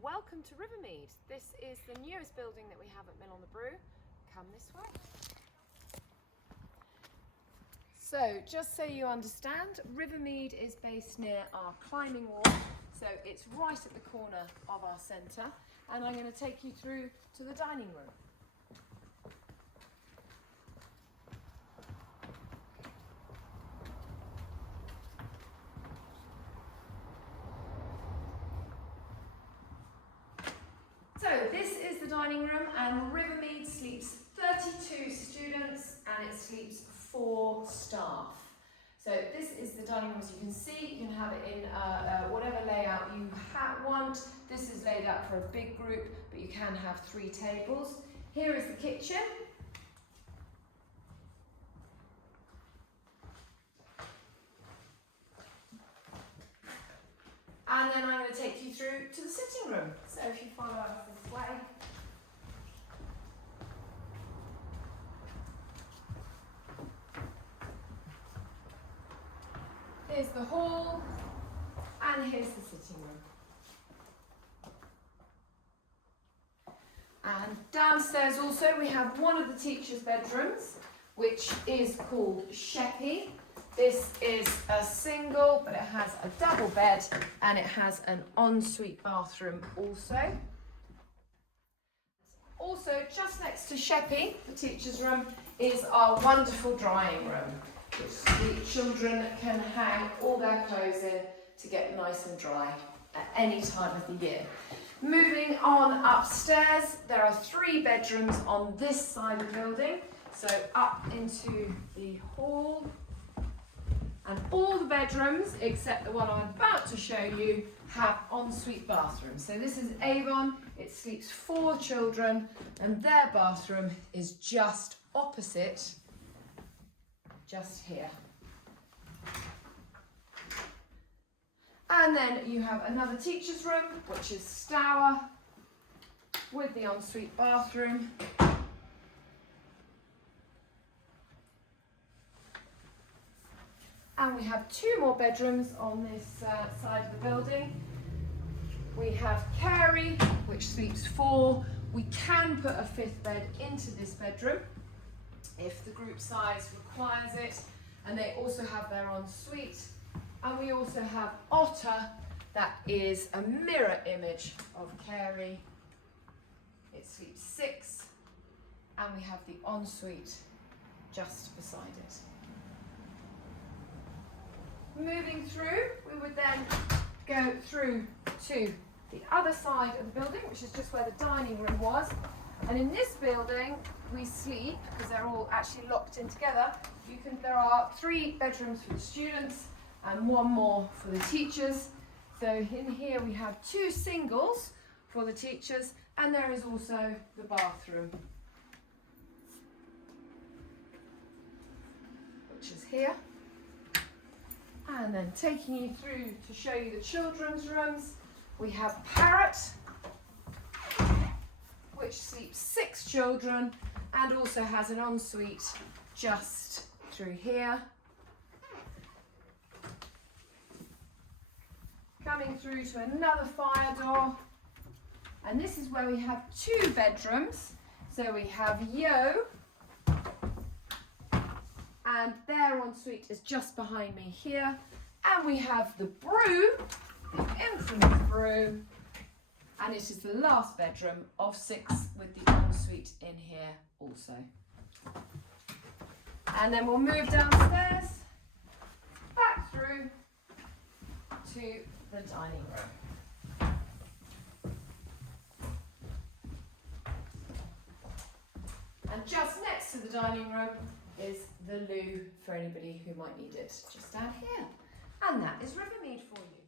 Welcome to Rivermead. This is the newest building that we have at Mill on the Brew. Come this way. So, just so you understand, Rivermead is based near our climbing wall, so it's right at the corner of our centre, and I'm going to take you through to the dining room. So this is the dining room, and Rivermead sleeps 32 students and it sleeps 4 staff. So this is the dining room, as you can see. You can have it in whatever layout you want. This is laid out for a big group, but you can have 3 tables. Here is the kitchen. And then I'm going to take you through to the sitting room. So if you follow us this way. Here's the hall, and here's the sitting room. And downstairs also we have one of the teachers' bedrooms, which is called Sheppy. This is a single, but it has a double bed and it has an ensuite bathroom also. Also, just next to Sheppy, the teacher's room, is our wonderful drying room, which the children can hang all their clothes in to get nice and dry at any time of the year. Moving on upstairs, there are 3 bedrooms on this side of the building, so up into the hall. And all the bedrooms, except the one I'm about to show you, have ensuite bathrooms. So this is Avon, it sleeps 4 children, and their bathroom is just opposite, just here. And then you have another teacher's room, which is Stour, with the ensuite bathroom. And we have 2 more bedrooms on this side of the building. We have Carey, which sleeps 4. We can put a 5th bed into this bedroom if the group size requires it. And they also have their ensuite. And we also have Otter, that is a mirror image of Carey. It sleeps 6. And we have the ensuite just beside it. Moving through, we would then go through to the other side of the building, which is just where the dining room was. And in this building, we sleep, because they're all actually locked in together. There are 3 bedrooms for the students and 1 more for the teachers. So in here we have 2 singles for the teachers, and there is also the bathroom, which is here. And then taking you through to show you the children's rooms, we have Parrot, which sleeps 6 children and also has an ensuite just through here. Coming through to another fire door, and this is where we have 2 bedrooms. So we have Yo, and their ensuite is just behind me here. And we have the Brew, the infamous Brew, and it is the last bedroom of 6 with the ensuite in here also. And then we'll move downstairs, back through to the dining room. And just next to the dining room is the loo for anybody who might need it, just down here. And that is Rivermead for you.